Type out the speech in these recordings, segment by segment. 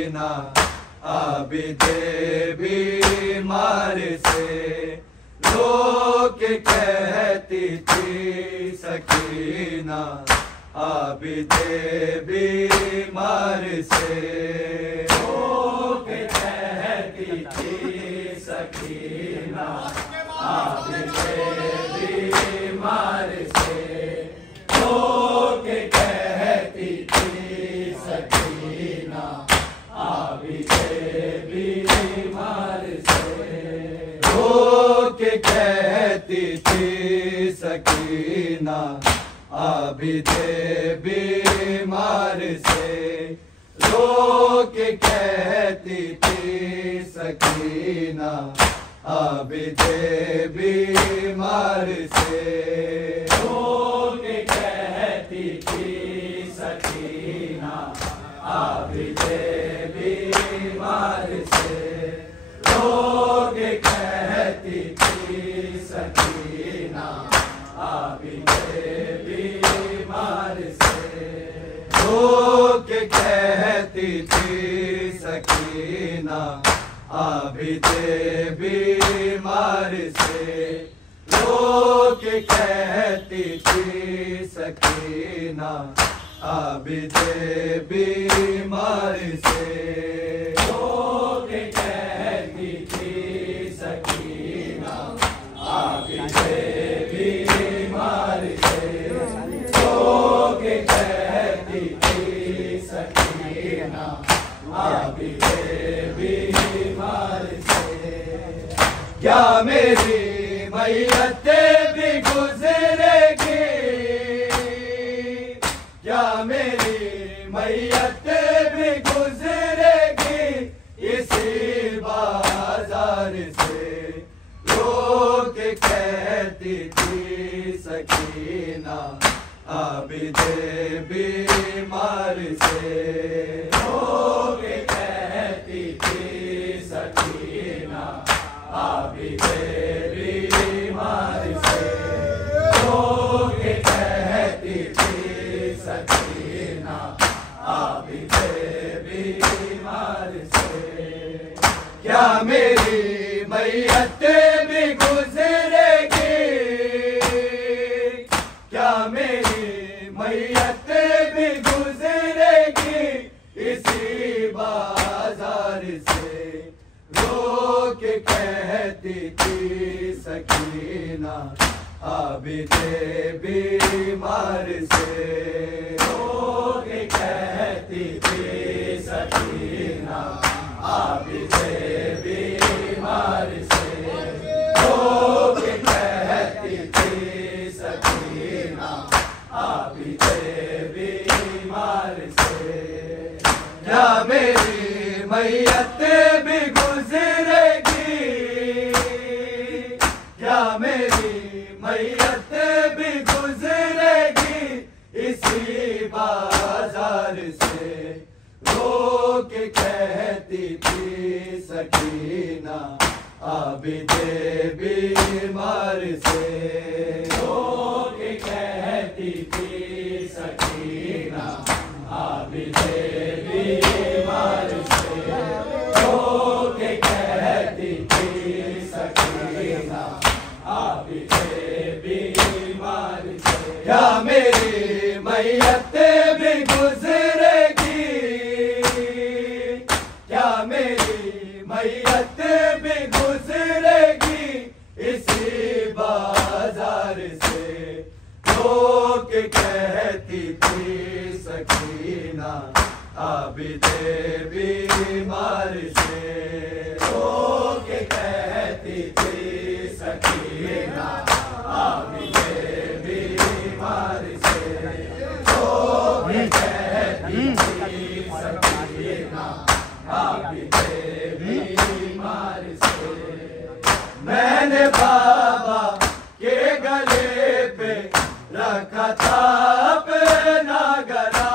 सकीना आबिदे बीमार से लोग कहती थी सकीना आबिदे बीमार से लोग कहती थी सकीना आबिदे बीमार से लोग कहती थी सकीना आबिदे बीमार से लोग कहती थी सकीना आबिदे बीमार से लोग कहती थी सकीना आबिदे बीमार से लोग कहती थी सकीना आबिदे बीमार से लोग कहती थी सकीना आबिदे बीमार से लोग कहती थी सकीना आबिदे बीमार से लोग कहती थी सकीना आबिदे बीमार से लोग कहती थी सकीना आबिदे बीमार से लोग कहती थी सकीना आबिदे बीमार से क्या मेरी मैयत भी गुजरेगी क्या मेरी मैयत भी गुजरेगी इसी बाजार से लोग कहती थी सकीना आबिदे बीमार से लोग कहती थी सकीना आबिदे बीमार से लोग कहती थी सकीना आबिदे बीमार से क्या मेरी मैयत भी गुजरेगी क्या मेरी मैयत भी गुजरेगी इसी बाजार से लोग कहती थी सकीना आबिदे बीमार से लोग कहती थी सकीना आबिदे बीमार से लोग कहती थी सकीना आबिदे बीमार से क्या मेरी मैयत भी गुजरेगी क्या मेरी मैयत भी गुजरेगी इसी बाजार से लोग कहती थी सकीना आबिदे बीमार से लोग कहती थी सकीना आबिदे बीमार से लोग कहती थी सकीना आबिदे बीमार से क्या मेरी मैयत भी गुजरेगी क्या मेरी मैयत भी गुजरेगी इसी बाजार से लोग कहती थी सकीना आबिदे बीमार से लोग कहती थी सकीना आबिदे बीमार से लोग कहती थी सकीना आबिदे बीमार से मैंने बाबा के गले पे रखा था अपना गला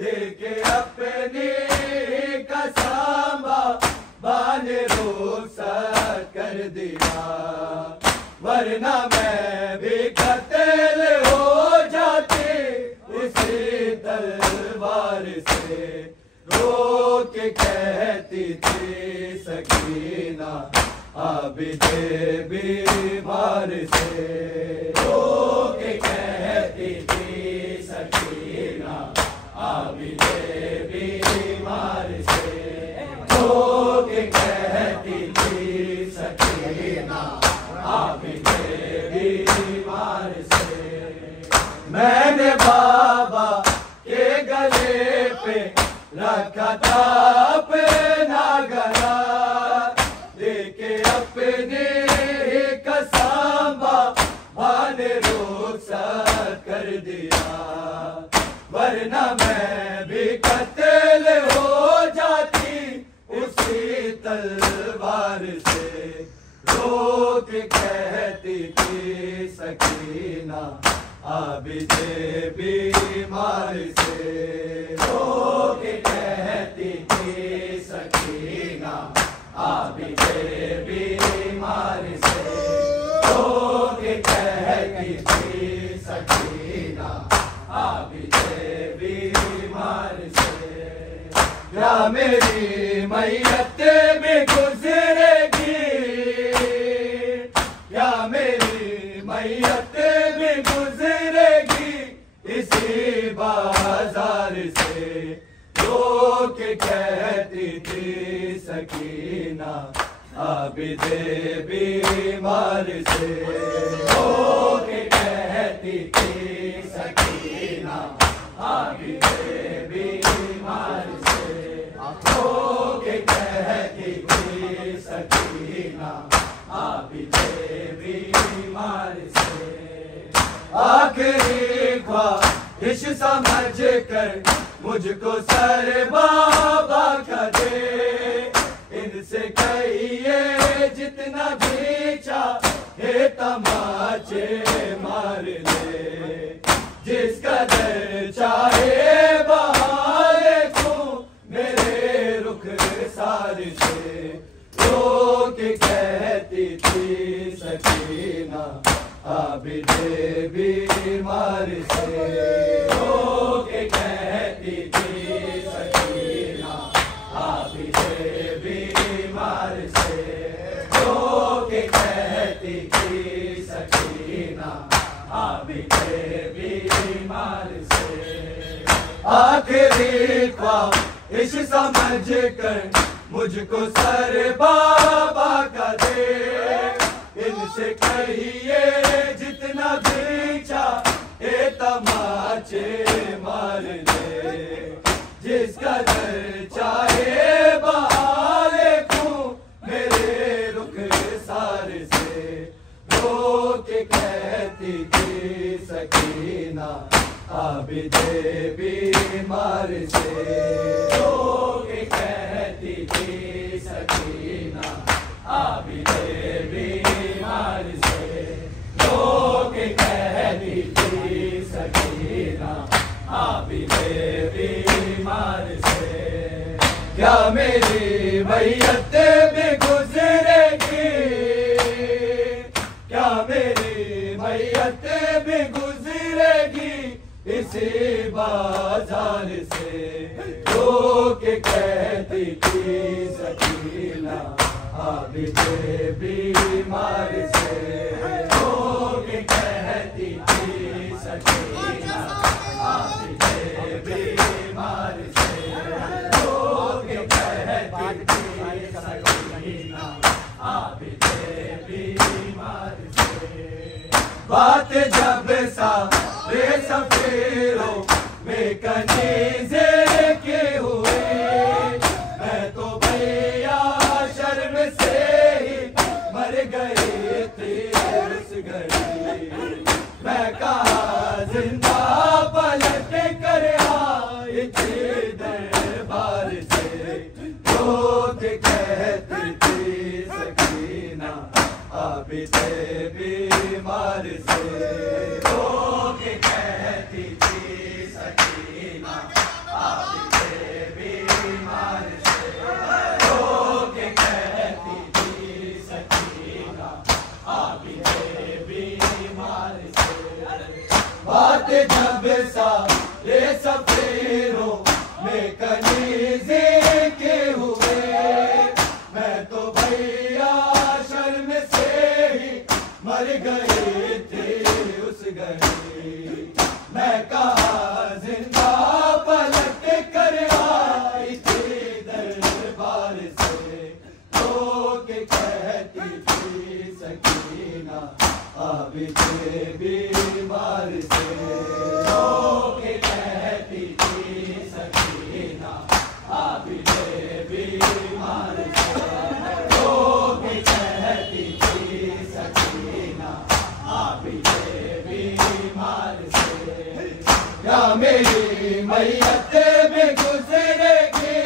देके अपनी कसम बाने रुखसत कर दिया वरना मैं भी कत्ल हो जाती इसी तलवार से। के कहती थी सकीना आबिदे बीमार से, रो के कहती थी सकीना आबिदे बीमार से, रो के कहती थी सकीना आबिदे बीमार से। मैंने बाबा के गले पे रखा था अपना गला, लेके अपने कसम बाबा ने रुखसत कर दिया, वरना मैं भी कत्ल हो जाती उसी तलवार से। रो के कहती थी सकीना आबिदे बीमार से, रो के कहती थी सकीना आबिदे बीमार से, रो के कहती थी सकीना आबिदे बीमार से। क्या मेरी मैयत भी गुजरेगी, क्या मेरी मैयत भी गुजरेगी इसी बाजार से। रो के कहती थी सकीना आबिदे बीमार से, रो के कहती थी सकीना आबिदे बीमार से, रो के कहती थी सकीना आबिदे बीमार से। आखिरी ख्वाहिश समझ कर मुझको सर बाबा का दे, इनसे कहिए जितना भी चाहे तमाचे मार ले, जिस कदर चाहे बहारे तू मेरे रुख सार से। रो के कहती थी सकीना आबिदे बीमार से, रो के कहती थी सकीना आबिदे बीमार से, रो के कहती थी सकीना आबिदे बीमार से। आखिरी ख्वाहिश समझ कर मुझको सर बाबा का दे, इनसे कहिए जितना भी चाहे तमाचे मार ले, जिस कदर चाहे बहाले तू मेरे रुख सार से। रो के कहती थी सकीना आबिदे बीमार से, रो के कहती थी सकीना आबिदे बीमार से, रो के कहती थी सकीना आबिदे बीमार से। क्या मेरी मैयत भी गुजरेगी, क्या मेरी मैयत भी गुजरेगी इसी बाजार से। रो के कहती थी सकीना आबिदे बीमार से, रो के कहती थी सकीना आबिदे बीमार से, रो के कहती थी सकीना आबिदे बीमार से। बात जब सारे सफेरों में कनीज़े के हुए, मैं तो भैया शर्म से ही मर गई थी उस घड़ी। मैं कहाँ जिंदा पलट कर आई थी दरबार से। रो के कहती थी सकीना आबिदे बीमार से, रो के कहती थी सकीना आबिदे बीमार से, रो के कहती थी सकीना आबिदे बीमार से। बात जब सारे सफेरों में कनीज़े के बीमार से, रो के कहती थी सकीना आबिदे बीमार से, रो के कहती थी सकीना आबिदे बीमार से, रो के कहती थी सकीना आबिदे बीमार से। क्या मेरी मैयत भी गुजरेगी,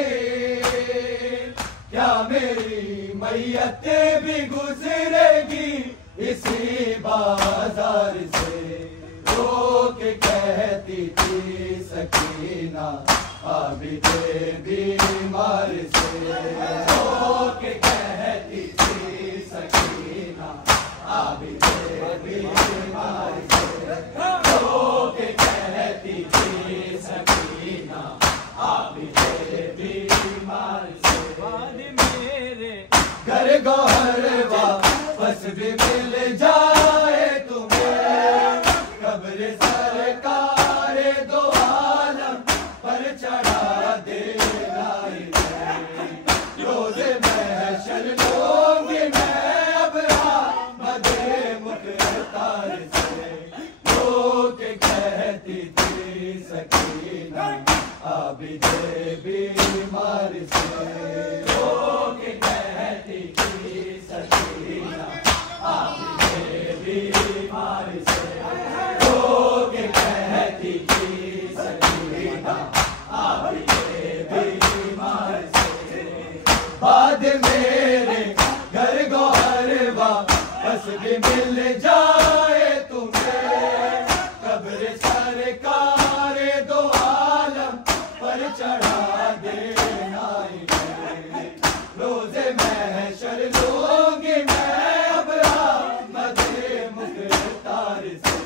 क्या मेरी मैयत भी गुजरेगी इसी बाजार से, रो के कहती थी सकीना आबिदे बीमार से, रो के कहती थी सकीना आबिदे बीमार से, रो के कहती थी सकीना आबिदे बीमार से। घर गौहर वापस भी मिल जाए तुम्हें, कब्र सरकार दो आलम पर चढ़ा दे लाई, रोज़े महशर लूंगी मैं अब मदे मुख्तार से, रो के कहती थी सकीना आबिदे बीमार से, रो के कहती थी सकीना आबिदे बीमार से, रो के कहती थी सकीना आबिदे बीमार से। बाद मेरे घर गौहर वापस भी मिल जाए तुम्हें, कब्र सरकार दो आलम पर चढ़ा देना, रोज़े महशर लूंगी मैं अब मदे मुख्तार से,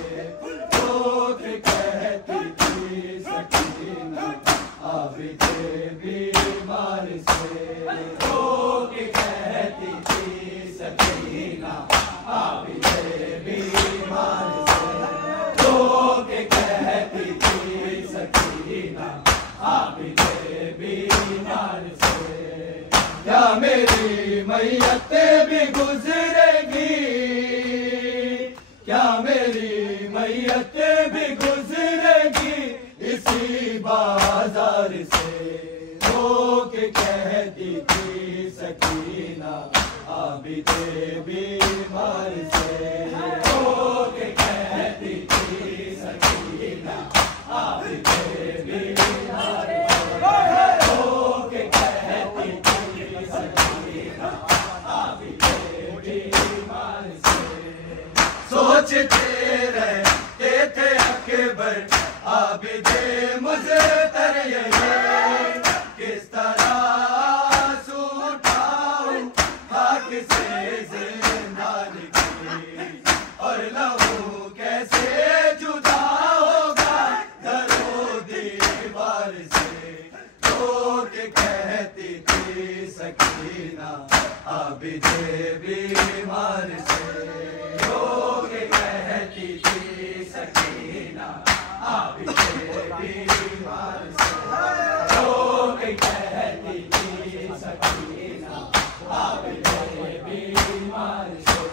रो के कहती थी सकीना आबिदे बीमार से, रो के कहती थी सकीना आबिदे बीमार से, रो के कहती थी सकीना आबिदे बीमार से। क्या मेरी मैयत भी गुजरेगी, क्या मेरी मैयत भी गुजरेगी इसी बाजार से, रो के कहती थी सकीना आबिदे बीमार से, रो के कहती थी सकीना आबिदे बीमार से, रो के कहती थी सकीना आबिदे बीमार से। सोचते रहते थे अकबर आबिदे मुज़्तर ये, किस तरह सूठाऊं खाक से जिंदानी की, और लहू कैसे जुदा होगा दरो दीवार से, रो के कहती थी सकीना आबिदे बीमार से, रो के कहती थी सकीना आबिदे बीमार से, रो के कहती थी सकीना आबिदे बीमार से।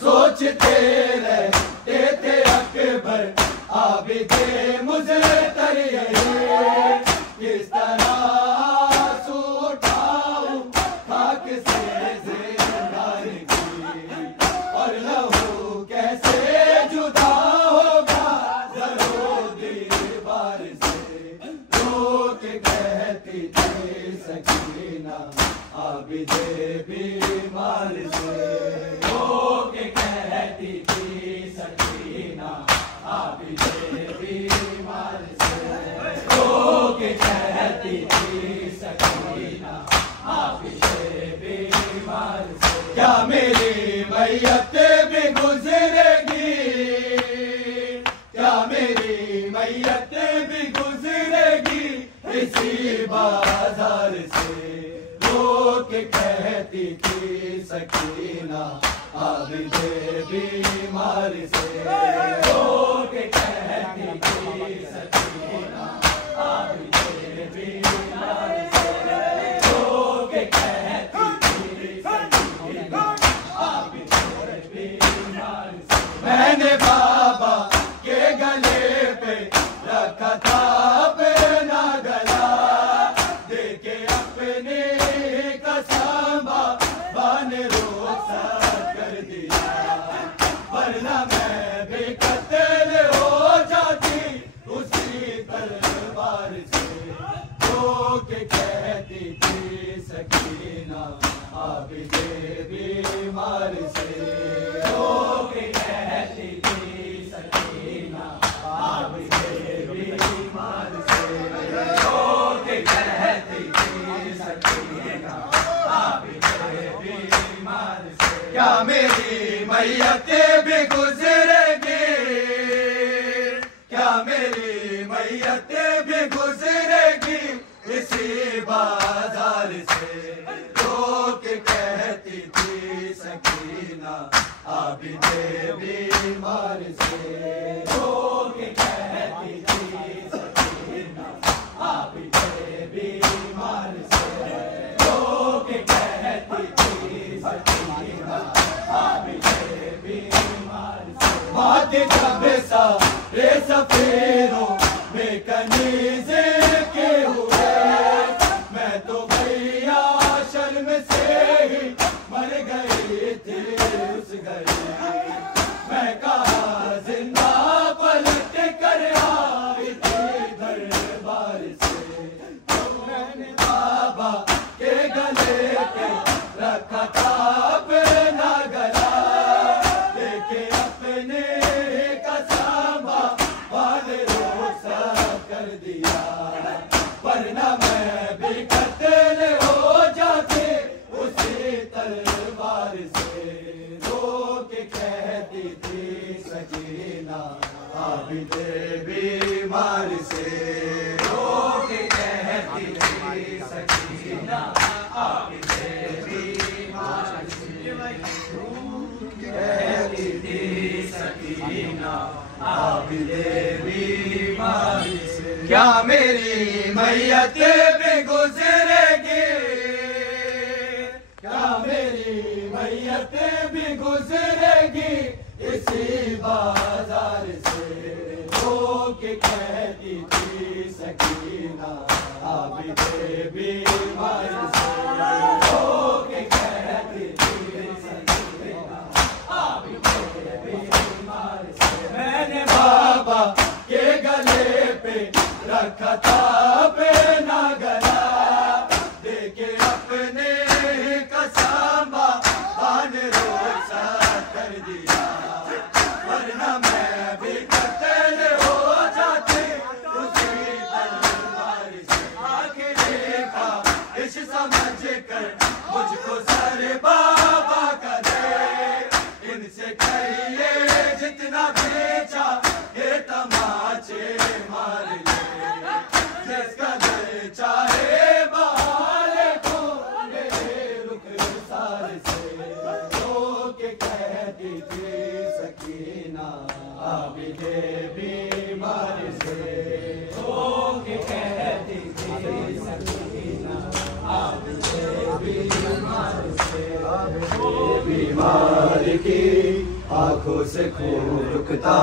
सोचते रहते थे अकबर आबिदे मुज़्तर ये, किस तरह सूठाऊं खाक से जिंदानी की, और लहू कैसे जुदा होगा दरो दीवार से, रो के कहती थी सकीना आबिदे बीमार से, रो के कहती थी सकीना आबिदे बीमार से, रो के कहती थी सकीना आबिदे बीमार से। क्या मेरी मैयत भी गुजरेगी, क्या मेरी मैयत भी गुजरेगी इसी बाजार से, रो के कहती थी सकीना आबिदे बीमार से, रो के कहती थी सकीना आबिदे बीमार से, रो के कहती थी सकीना आबिद बीमार से। मैंने बाबा के गले पे रखा था अपना गला, देके अपने कसम बाबा ने रुखसत कर दिया, वरना मैं भी कत्ल हो जाती उसी तलवार से। जो के कहती थी सकीना आबिद बीमार से, जो के कहती थी सकीना आबिद बीमार से, जो के कहती थी सकीना आबिद बीमार से। क्या मेरी मैयत भी गुजरेगी, क्या मेरी मैयत भी गुजरेगी इसी बाजार से। जो के कहती थी सकीना आबिद बीमार से, जो के कहती थी सकीना आबिद बीमार से, जो के कहती थी सकीना आबिद बीमार से। माथे जब सारे सफेरों में कनीज़े के हुए, मैं तो भैया शर्म से ही मर गई थी उस घड़ी। मैं कहा जिंदा पलट कर आई थी दरबार से, तो मैंने बाबा के गले पे रखा था अपना गला, देखे अपने कसम वाले रुखसत कर दिया, वरना मैं भी कत्ल हो जाते उसी तलवार से। रो के कहती थी सकीना आबिद बीमार से, रो के कहती थी सकीना आबिद बीमार से, कहती थी सकीना आबिद बीमार से। क्या मेरी मैयत भी गुजरेगी, क्या मेरी मैयत भी गुजरेगी इसी बाजार से। जो के कहती थी सकीना आबिद बीमार से, जो के कहती थी सकीना आबिद बीमार से। मैंने बाबा के गले पे रखा था अपना गला, देके अपने कसम बान रुखसत कर दिया, वरना मैं भी कत्ल हो जाती उसी तलवार से। आखिर देखा इस समझ कर मुझको सर बाबा का दे, इनसे कहिए जितना बेचा ये तमाचे मार ले, जिसका दिल चाहे बहाले को मेरे रुखसार से। जो के कहती थी सकीना आबिद बीमार से, जो के कहती थी सकीना आबिद बीमार से। बीमार की आंखों से खून रुकता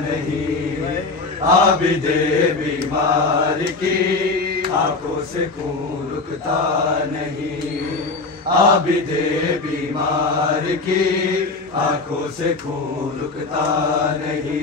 नहीं, आबिद बीमार की आंखों से खून रुकता नहीं, आबिद बीमार की आंखों से खून रुकता नहीं।